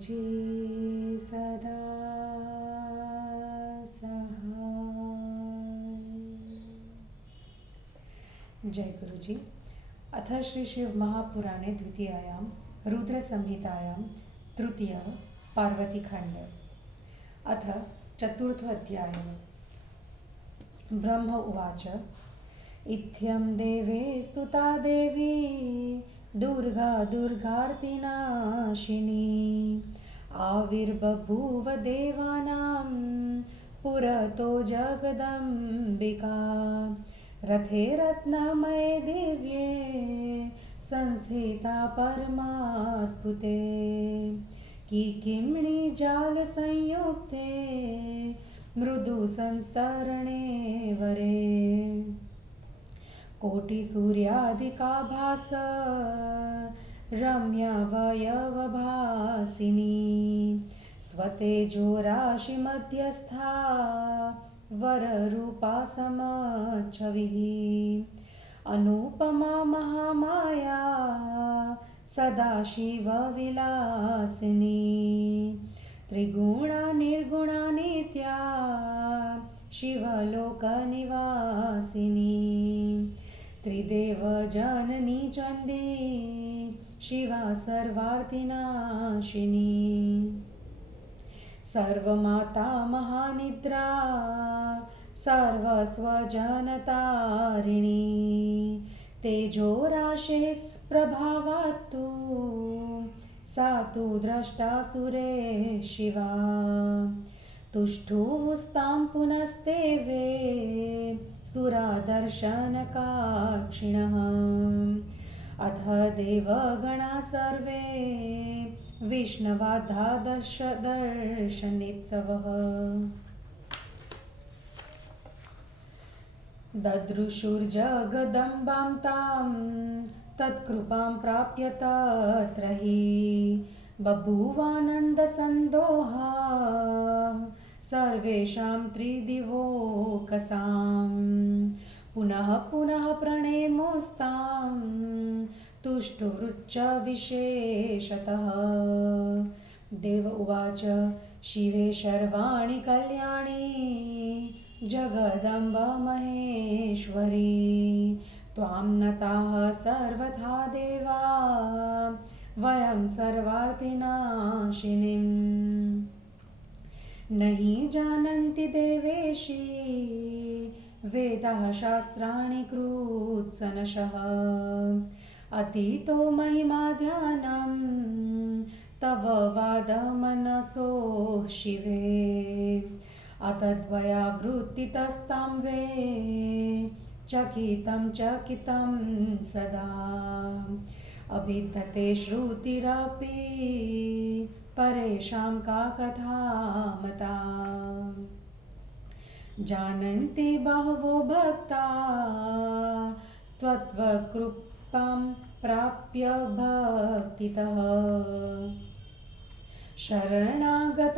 गुरुजी सदा सहाय। जय गुरुजी। अथ श्री शिव महापुराणे द्वितीयायां रुद्रसंहितायां तृतीयः पार्वतीखण्ड। अथ चतुर्थोऽध्यायः। ब्रह्म उवाच इत्थं देवे स्तुता देवी दुर्गा दुर्गार्तिनाशिनी आविर्बभूव देवानां पुरतो जगदम्बिका रथे रत्नमये दिव्ये संस्थिता परमाद्भुते किकिम्णी जालसंयुक्ते मृदु संस्तरणे वरे कोटिसूर्यादिका भास रम्यावयवभासिनी स्वतेजो राशिमध्यस्था वररूपा समच्छविः अनुपमा महामाया सदाशिवविलासिनी त्रिगुणा निर्गुणा नित्या शिवलोकनिवासिनी त्रिदेव जननी चण्डी शिवा सर्वार्तिनाशिनी सर्वमाता महानिद्रा सर्वस्वजनतारिणी तेजो राशेः प्रभावात्तु सा तु द्रष्टासुरे शिवा तुष्टुस्तां पुनस्तेवे सुरादर्शनकाक्षिणः अथ देवगणा सर्वे विष्णवाधा दर्शनेप्सवः ददृशुर्जगदम्बां तां तत्कृपां प्राप्य तत्र हि बभूवानन्दसन्दोहा सर्वेषां त्रिदिवोकसां पुनः पुनः प्रणेमोस्तां तुष्टुवृच्च विशेषतः। देव उवाच शिवे शर्वाणि कल्याणी जगदम्ब महेश्वरी त्वां नताः सर्वथा देवा वयं सर्वार्तिनाशिनीं न हि जानन्ति देवेशी वेदाः शास्त्राणि कृत्सनशः अतीतो महिमा ध्यानं तव वादमनसो शिवे अतद्वया वृत्तितस्तां वे चकितं सदा अभिद्धते श्रुतिरपि परेषां का कथा मता जानन्ति बहवो भक्ता त्वत्कृपां प्राप्य भक्तितः शरणागतभक्तानां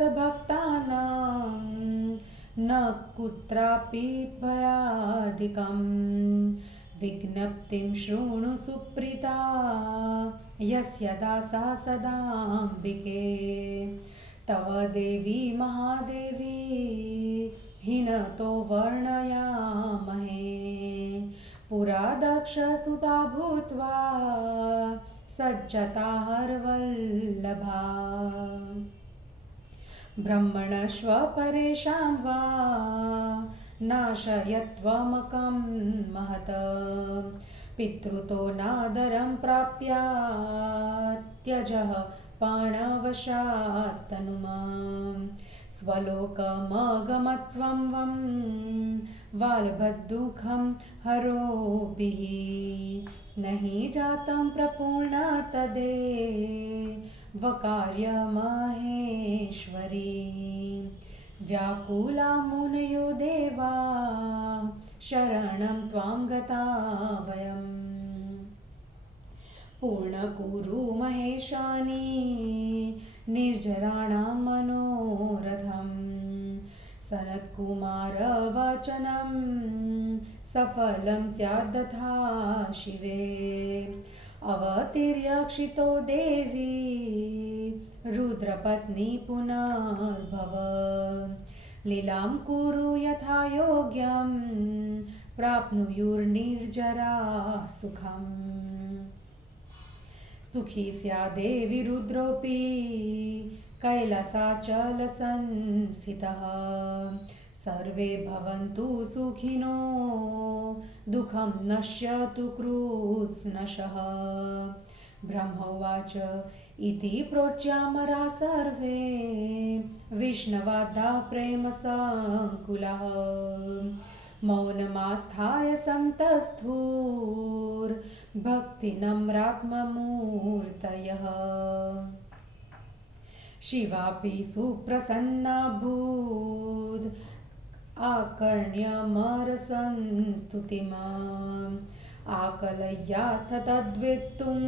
न कुत्रापि भयादिकं विज्ञप्तिं शृणु सुप्रीता यस्य दासा सदाम्बिके तव देवी महादेवी हिनतो वर्णयामहे पुरा दक्षसुता भूत्वा सज्जताहर्वल्लभा ब्रह्मणश्वपरेषां वा नाशयत्वमकं महत् पितृतो नादरं प्राप्य त्यजः पाणवशात् तनुम् स्वलोकमगमत्स्वं वं वाल्भद्दुःखं हरोभिः न हि जातं प्रपूर्ण तदेवकार्यमहेश्वरी व्याकुला मुनयो देवा शरणं त्वां गता वयम् पूर्णकुरु महेशानि निर्जराणां मनोरथं सनत्कुमारवचनं सफलं स्याद्तथा शिवे अवतीर्यक्षितो देवी रुद्रपत्नी पुनर्भव लीलां कुरु यथा योग्यं प्राप्नुयुर्निर्जराः सुखम् सुखी स्यादेवि रुद्रोऽपि कैलासाचलसंस्थितः सर्वे भवन्तु सुखिनो दुःखं नश्यतु कृत्स्नशः ब्रह्मोवाच इति प्रोच्यामरा सर्वे विष्णवादाः प्रेमसङ्कुलः मौनमास्थाय सन्तस्थुर्भक्तिनम्रात्ममूर्तयः शिवापि सुप्रसन्नाभूद् आकर्ण्यमरसंस्तुतिमाम् आकलय्याथ तद्वेत्तुं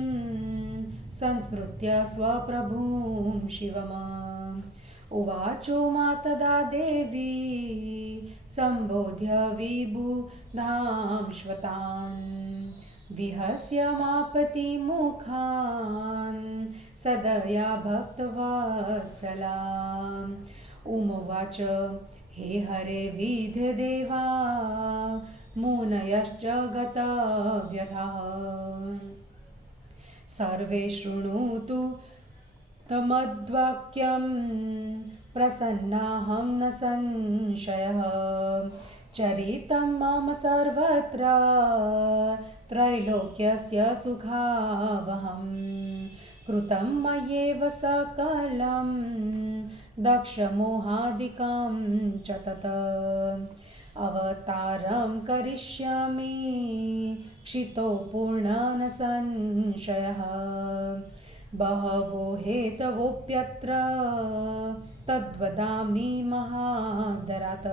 संस्मृत्य स्वप्रभुं शिवमाम् उवाचो मा तदा देवी सम्बोध्य विबुधांश्वतान् विहस्य मापतिमुखान् सदया भक्तवत्सलाम् उमुवाच हे हरे विधिदेवा मुनयश्च गतव्यथाः सर्वे शृणुतु तमद्वाक्यं प्रसन्नाहं न संशयः चरितं मम सर्वत्र त्रैलोक्यस्य सुखावहं कृतं मय्येव सकलं दक्षमोहादिकं च तत् अवतारं करिष्यामि क्षितो पूर्ण न संशयः बहवो हेतवोऽप्यत्र तद्वदामि महादरात्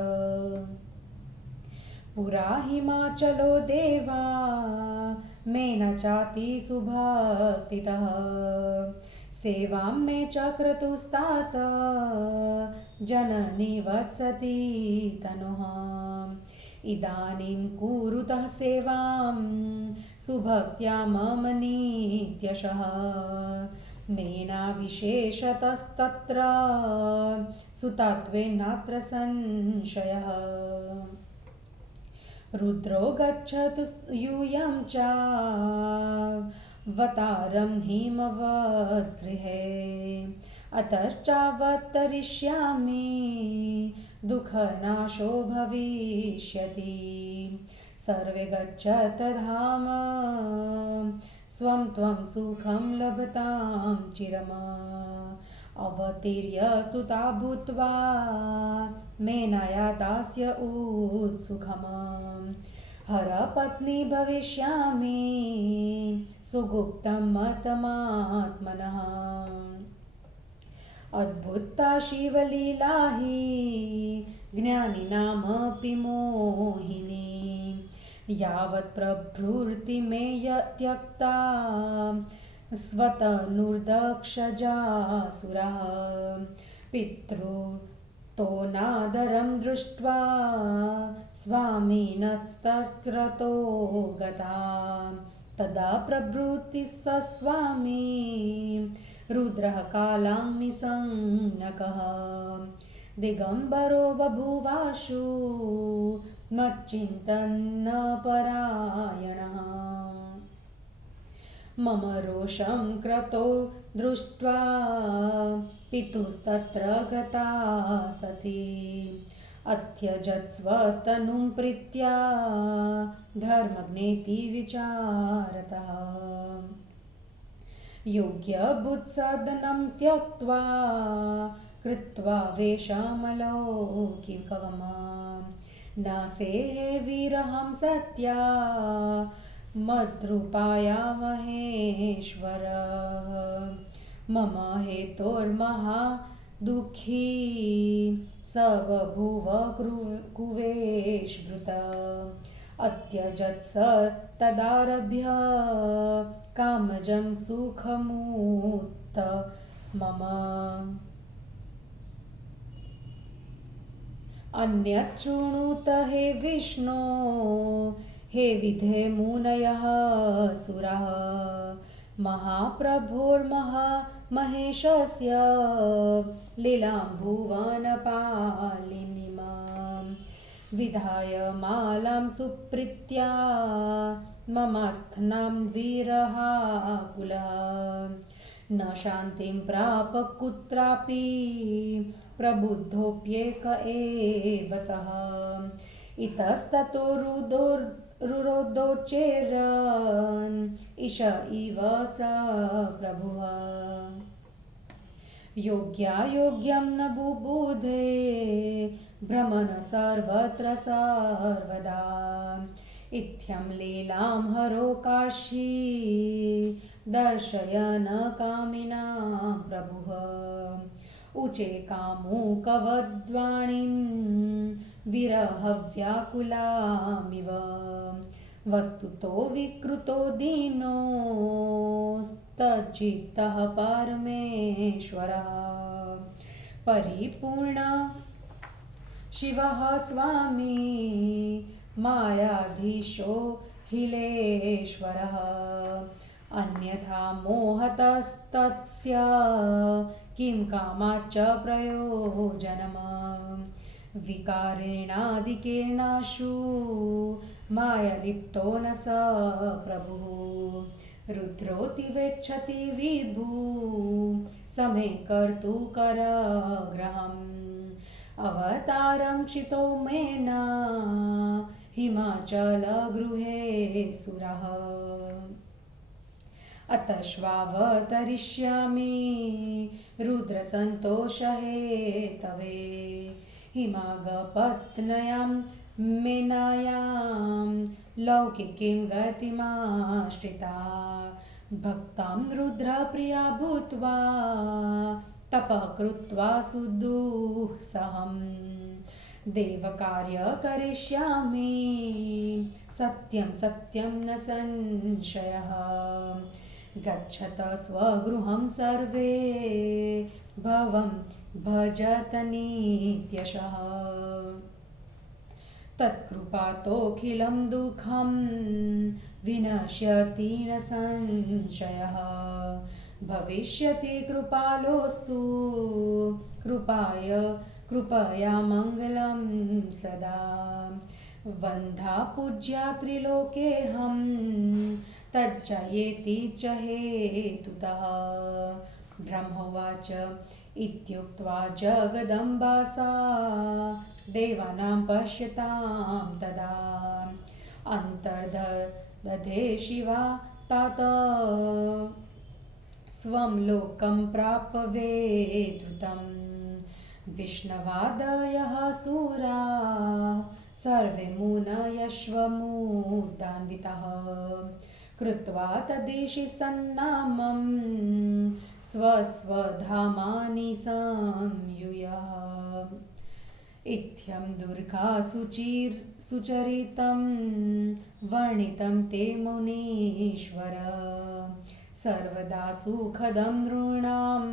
पुरा हिमाचलो देवा मे न चाति सुभक्तितः सेवां मे चक्रतुस्तात जननी वत्सती तनुः इदानीं कुरुतः सेवां सुभक्त्या मम नित्यशः मेना विशेषतस्तत्र सुतत्वे नात्र संशयः रुद्रो गच्छतु यूयं चावतारं हिमवद्गृहे अतश्चावतरिष्यामि दुःखनाशो भविष्यति सर्वे गच्छत धाम स्वं त्वं सुखं लभतां चिरम् अवतीर्य सुता भूत्वा मेनया दास्य उत्सुकम् हरपत्नी भविष्यामि सुगुप्तं मतमात्मनः अद्भुता शिवलीला हि ज्ञानिनामपि मोहिनी यावत् प्रभृति मे त्यक्ता स्वतनुर्दक्षजासुरः पितृतोनादरं दृष्ट्वा स्वामिनस्तत्रतो गता तदा प्रभृति स स्वामी रुद्रः कालाग्निसंज्ञकः दिगम्बरो बभूवाशु मच्चिन्तनपरायणः मम रोषं क्रतो दृष्ट्वा पितुस्तत्र गता सती अत्यजत्स्वतनुं प्रीत्या धर्मज्ञेति विचारतः योग्यबुत्सदनं त्यक्त्वा कृत्वा वेषमलौकिकम् नासेहे विरहं सत्या मद्रूपाया महेश्वर मम हेतोर्महा दुःखी स बभूव कुवेशभृत अत्यजत्स तदारभ्य कामजं सुखमुत मम अन्यत् शृणुत हे विष्णो हे विधे मुनयः सुराः महाप्रभोर्महामहेशस्य लीलां भुवनपालिनीमां विधाय मालां सुप्रीत्या ममस्थनां विरहाकुलः न शान्तिं प्राप कुत्रापि प्रबुद्धोऽप्येक एव सः इतस्ततो रुरोदोच्चैरन् ईश इव स प्रभुः योग्यायोग्यं न बुबुधे भ्रमन् सर्वत्र सर्वदा इत्थं लीलां हरो काशी दर्शयन् कामिनां प्रभुः उचे कामुकवद्वाणीं विरहव्याकुलामिव वस्तुतो विकृतो दीनोस्तच्चित्तः परमेश्वरः परिपूर्ण शिवः स्वामी मायाधीशो हिलेश्वरः अन्यथा मोहतस्तस्य किं कामाच्च प्रयोजनम् विकारेणादिकेनाशु मायालिप्तो न स प्रभुः रुद्रोऽतिवेच्छति विभु समे कर्तुकरग्रहम् अवतारं क्षितो मेना हिमाचलगृहे सुरः अतश्वावतरिष्यामि रुद्रसन्तोषहेतवे हिमागपत्न्यां मेनायां लौकिकीं गतिमाश्रिता भक्तां रुद्रप्रिया भूत्वा तपः कृत्वा सुदुःसहं देवकार्य करिष्यामि सत्यं सत्यं न संशयः गच्छत स्वगृहं सर्वे भवं भजत नित्यशः तत्कृपातोऽखिलं दुःखं विनश्यति न संशयः भविष्यति कृपालोऽस्तु कृपया मङ्गलं सदा वन्धा पूज्या त्रिलोकेऽहं तज्जयेति च हेतुतः ब्रह्मोवाच इत्युक्त्वा जगदम्बा सा देवानां पश्यतां तदा अन्तर्दधे शिवा तात स्वं लोकं प्रापवे द्रुतं विष्णवादयः सुरा सर्वे मुनयश्वमूर्धान्वितः कृत्वा तद्दिशि सन्नामं स्वस्वधामानि संयुयः इत्थं दुर्गासुचरितं वर्णितं ते मुनीश्वर सर्वदा सुखदं नृणां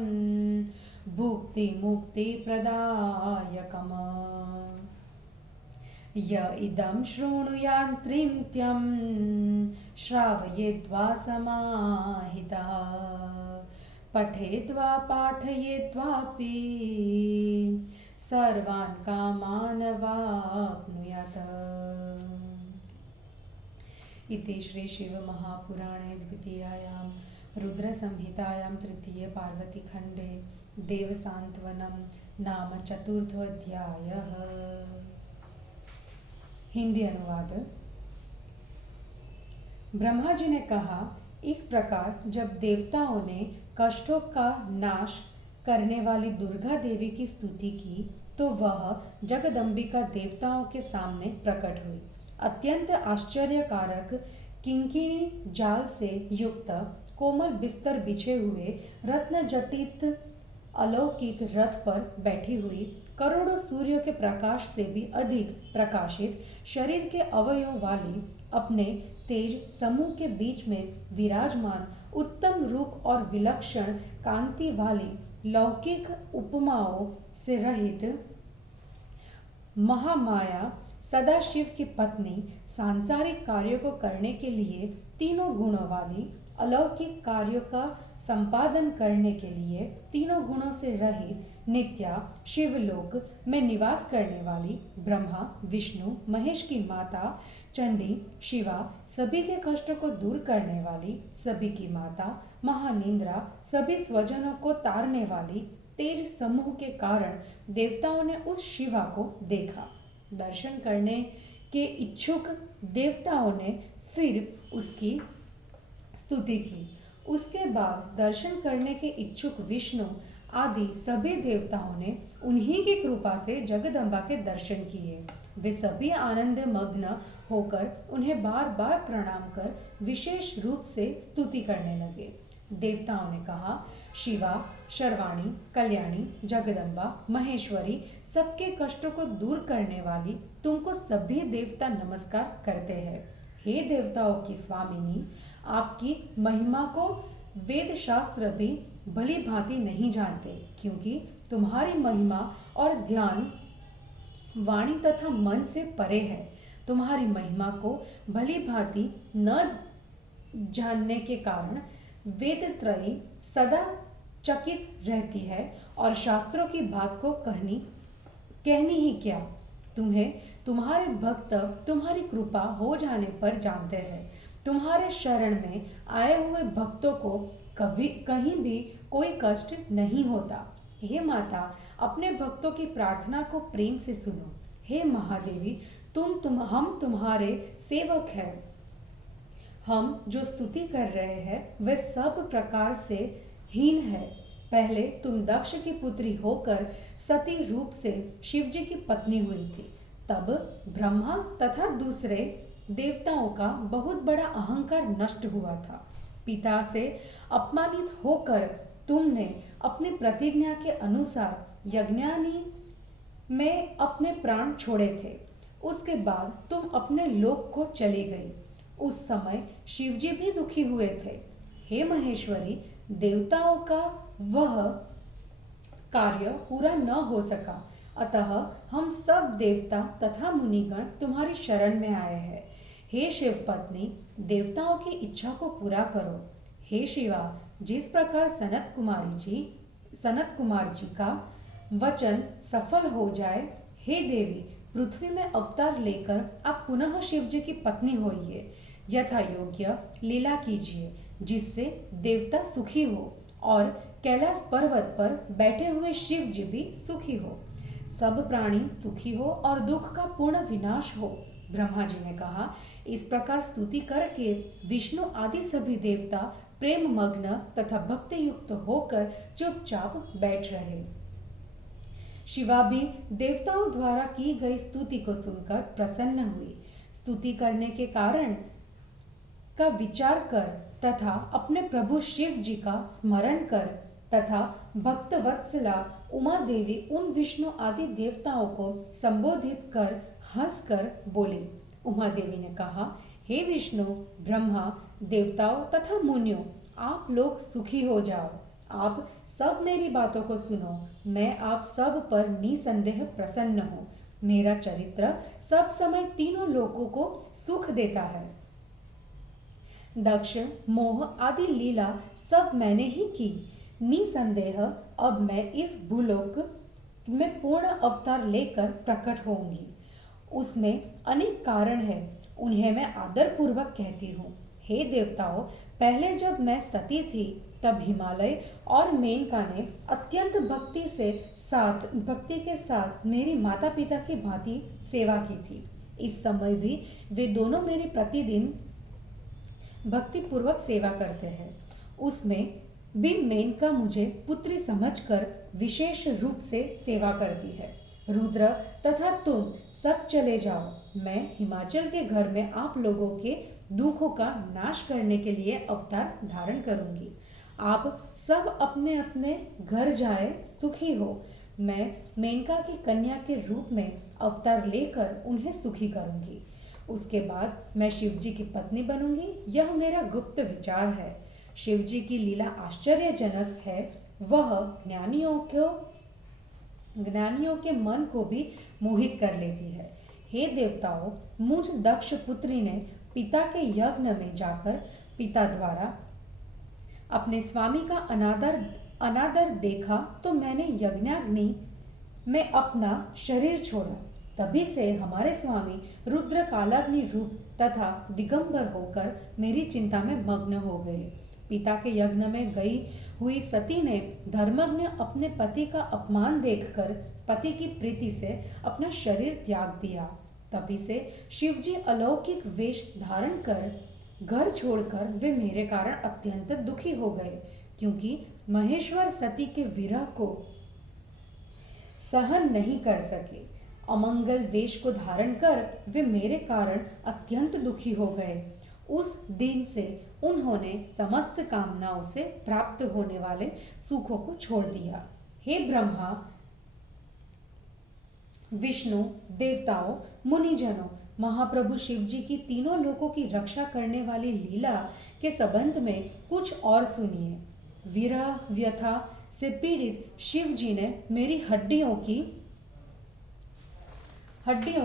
भुक्तिमुक्तिप्रदायकम् य इदं शृणुयान्त्रिंत्यं श्रावयेद्वा समाहितः पठेद्वा पाठयेद्वापि सर्वान् कामान् वाप्नुयात्। इति श्री शिवमहापुराणे द्वितीयायां रुद्रसंहितायां तृतीये पार्वतीखण्डे देवसान्त्वनं नाम चतुर्थोऽध्यायः। हिंदी अनुवाद। ब्रह्मा जी ने कहा, इस प्रकार जब देवताओं ने कष्टों का नाश करने वाली दुर्गा देवी की स्तुति की तो वह जगदम्बिका देवताओं के सामने प्रकट हुई। अत्यंत आश्चर्यकारक किंकिणी जाल से युक्त कोमल बिस्तर बिछे हुए रत्न जटित अलौकिक रथ पर बैठी हुई, करोड़ों सूर्य के प्रकाश से भी अधिक प्रकाशित शरीर के अवयवों वाली, अपने तेज समूह के बीच में विराजमान, उत्तम रूप और विलक्षण कांति वाली, लौकिक उपमाओं से रहित महामाया सदाशिव की पत्नी, सांसारिक कार्यों को करने के लिए तीनों गुणों वाली, अलौकिक कार्यों का संपादन करने के लिए तीनों गुणों से रहित नित्या शिवलोक में निवास करने वाली ब्रह्मा विष्णु महेश की माता चंडी शिवा, सभी के कष्टों को दूर करने वाली सभी की माता महानिंद्रा, सभी स्वजनों को तारने वाली तेज समूह के कारण देवताओं ने उस शिवा को देखा। दर्शन करने के इच्छुक देवताओं ने फिर उसकी स्तुति की। उसके बाद दर्शन करने के इच्छुक विष्णु आदि सभी देवताओं ने उन्हीं की कृपा से जगदम्बा के दर्शन किए। वे सभी आनंद मग्न होकर उन्हें बार बार प्रणाम कर विशेष रूप से स्तुति करने लगे। देवताओं ने कहा, शिवा, शर्वाणी, कल्याणी, जगदम्बा, महेश्वरी, सबके कष्टों को दूर करने वाली तुमको सभी देवता नमस्कार करते हैं। हे देवताओं की स्वामिनी, आपकी महिमा को वेद शास्त्र भी भली भांति नहीं जानते, क्योंकि तुम्हारी महिमा और ध्यान वाणी तथा मन से परे है। तुम्हारी महिमा को भली भांति न जानने के कारण वेद त्रयी सदा चकित रहती है और शास्त्रों की बात को कहनी ही क्या। तुम्हारे भक्त तुम्हारी कृपा हो जाने पर जानते हैं। तुम्हारे शरण में आए हुए भक्तों को कभी कहीं भी कोई कष्ट नहीं होता। हे माता, अपने भक्तों की प्रार्थना को प्रेम से सुनो। हे महादेवी, हम तुम्हारे सेवक हैं। हम जो स्तुति कर रहे हैं वह सब प्रकार से हीन है। पहले तुम दक्ष की पुत्री होकर सती रूप से शिवजी की पत्नी हुई थी। तब ब्रह्मा तथा दूसरे देवताओं का बहुत बड़ा अहंकार नष्ट हुआ था। पिता से अपमानित होकर तुमने अपनी प्रतिज्ञा के अनुसार यज्ञानी में अपने प्राण छोड़े थे। उसके बाद तुम अपने लोक को चली गई। उस समय शिवजी भी दुखी हुए थे। हे महेश्वरी, देवताओं का वह कार्य पूरा न हो सका, अतः हम सब देवता तथा मुनिगण तुम्हारी शरण में आए हैं। हे शिव पत्नी, देवताओं की इच्छा को पूरा करो। हे शिवा, जिस प्रकार सनत कुमार जी का वचन सफल हो जाए, हे देवी, पृथ्वी में अवतार लेकर आप पुनः शिव जी की पत्नी होइए। यथा योग्य लीला कीजिए, जिससे देवता सुखी हो और कैलाश पर्वत पर बैठे हुए शिव जी भी सुखी हो, सब प्राणी सुखी हो और दुख का पूर्ण विनाश हो। ब्रह्मा जी ने कहा। इस प्रकार स्तुति करके विष्णु आदि सभी देवता प्रेम मग्न तथा भक्ति युक्त होकर चुपचाप बैठ रहे। शिवा भी देवताओं द्वारा की गई स्तुति को सुनकर प्रसन्न हुई। स्तुति करने के कारण का विचार कर तथा अपने प्रभु शिव जी का स्मरण कर तथा भक्त वत्सला उमा देवी उन विष्णु आदि देवताओं को संबोधित कर हंसकर बोली। उमा देवी ने कहा, हे विष्णु, ब्रह्मा, देवताओं तथा मुनियों, आप लोग सुखी हो जाओ। आप सब मेरी बातों को सुनो। मैं आप सब पर निसंदेह प्रसन्न हूँ। मेरा चरित्र सब समय तीनों लोगों को सुख देता है। दक्ष, मोह आदि लीला सब मैंने ही की। निसंदेह अब मैं इस भूलोक में पूर्ण अवतार लेकर प्रकट होंगी। उसमें अनेक कारण है, उन्हें मैं आदर पूर्वक कहती हूँ। हे देवताओं, पहले जब मैं सती थी तब हिमालय और मेनका ने अत्यंत भक्ति के साथ मेरी माता पिता की भांति सेवा की थी। इस समय भी वे दोनों मेरी प्रतिदिन भक्ति पूर्वक सेवा करते हैं। उसमें भी मेनका मुझे पुत्री समझकर विशेष रूप से सेवा करती है। रुद्र तथा तुम सब चले जाओ। मैं हिमाचल के घर में आप लोगों के दुखों का नाश करने के लिए अवतार धारण करूंगी। आप सब अपने अपने घर जाए, सुखी हो। मैं मेनका की कन्या के रूप में अवतार लेकर उन्हें सुखी करूंगी। उसके बाद मैं शिवजी की पत्नी बनूंगी। यह मेरा गुप्त विचार है। शिवजी की लीला आश्चर्यजनक है। वह ज्ञानियों के मन को भी मोहित कर लेती है। हे देवताओं, मुझ दक्ष पुत्री ने पिता के यज्ञ में जाकर पिता द्वारा अपने स्वामी का अनादर अनादर देखा तो मैंने यज्ञाग्नि में अपना शरीर छोड़ा। तभी से हमारे स्वामी रुद्र कालाग्नि रूप तथा दिगंबर होकर मेरी चिंता में मग्न हो गए। पिता के यज्ञ में गई हुई सती ने धर्मज्ञ अपने पति का अपमान देखकर पति की प्रीति से अपना शरीर त्याग दिया। तभी से शिवजी अलौकिक वेश धारण कर घर छोड़कर वे मेरे कारण अत्यंत दुखी हो गए, क्योंकि महेश्वर सती के विरह को सहन नहीं कर सके। अमंगल वेश को धारण कर वे मेरे कारण अत्यंत दुखी हो गए। उस दिन से उन्होंने समस्त कामनाओं से प्राप्त होने वाले सुखों को छोड़ दिया। हे ब्रह्मा, विष्णु, देवताओं, मुनिजनों, महाप्रभु शिव जी की तीनों लोकों की रक्षा करने वाली लीला के संबंध में कुछ और सुनिए। विरह व्यथा से पीड़ित शिव जी ने मेरी हड्डियों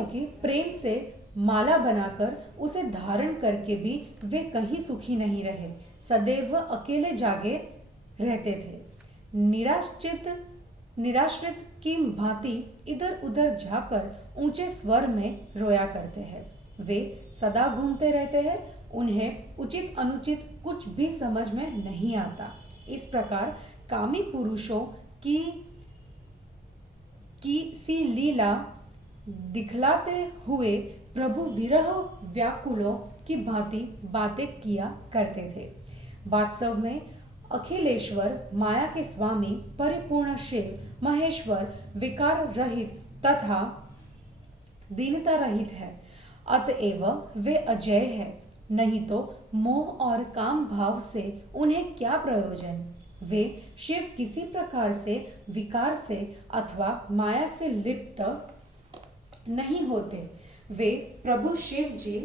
की प्रेम से माला बनाकर उसे धारण करके भी वे कहीं सुखी नहीं रहे। सदैव अकेले जागे रहते थे। निराश्रित की भांति इधर उधर जाकर ऊंचे स्वर में रोया करते हैं। वे सदा घूमते रहते हैं। उन्हें उचित अनुचित कुछ भी समझ में नहीं आता। इस प्रकार कामी पुरुषों की सी लीला दिखलाते हुए प्रभु विरह व्याकुलों की भांति बातें किया करते थे। वास्तव में अखिलेश्वर माया के स्वामी परिपूर्ण शिव महेश्वर विकार रहित तथा दीनता रहित है। अतएव वे अजय है। नहीं तो मोह और काम भाव से उन्हें क्या प्रयोजन। वे शिव किसी प्रकार से विकार से अथवा माया से लिप्त नहीं होते। वे प्रभु शिव जी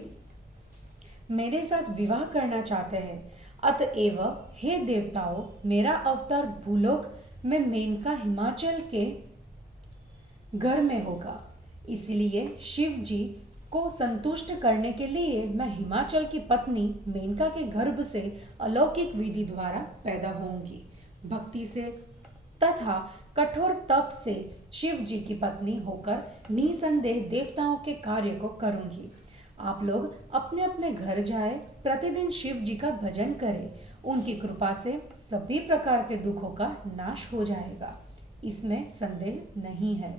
मेरे साथ विवाह करना चाहते हैं। अतएव हे देवताओं, मेरा अवतार भूलोक में मेनका हिमाचल के घर में होगा। इसलिए शिव जी को संतुष्ट करने के लिए मैं हिमाचल की पत्नी मेनका के गर्भ से अलौकिक विधि द्वारा पैदा होंगी। भक्ति से तथा कठोर तप से शिव जी की पत्नी होकर निसंदेह देवताओं के कार्य को करूंगी। आप लोग अपने अपने घर जाए, प्रतिदिन शिव जी का भजन करें। उनकी कृपा से सभी प्रकार के दुखों का नाश हो जाएगा, इसमें संदेह नहीं है।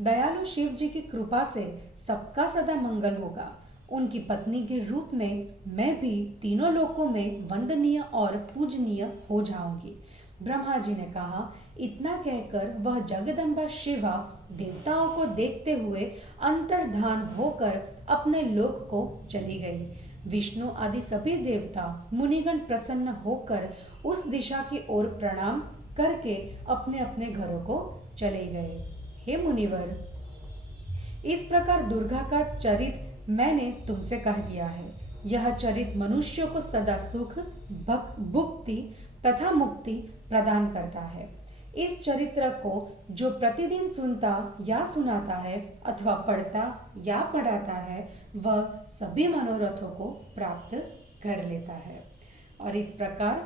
दयालु शिव जी की कृपा से सबका सदा मंगल होगा। उनकी पत्नी के रूप में मैं भी तीनों लोकों में वंदनीय और पूजनीय हो जाऊंगी। ब्रह्मा जी ने कहा। इतना कहकर वह जगदम्बा शिवा देवताओं को देखते हुए अंतर्धान होकर अपने लोक को चली गई। विष्णु आदि सभी देवता मुनिगण प्रसन्न होकर उस दिशा की ओर प्रणाम करके अपने अपने घरों को चले गए। हे मुनिवर, इस प्रकार दुर्गा का चरित मैंने तुमसे कह दिया है। यह चरित मनुष्यों को सदा सुख, भुक्ति तथा मुक्ति प्रदान करता है। इस चरित्र को जो प्रतिदिन सुनता या सुनाता है अथवा पढ़ता या पढ़ाता है, वह सभी मनोरथों को प्राप्त कर लेता है। और इस प्रकार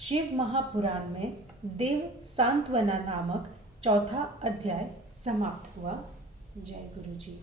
शिव महापुराण में देव सांत्वना नामक चौथा अध्याय समाप्त हुआ। जय गुरु जी।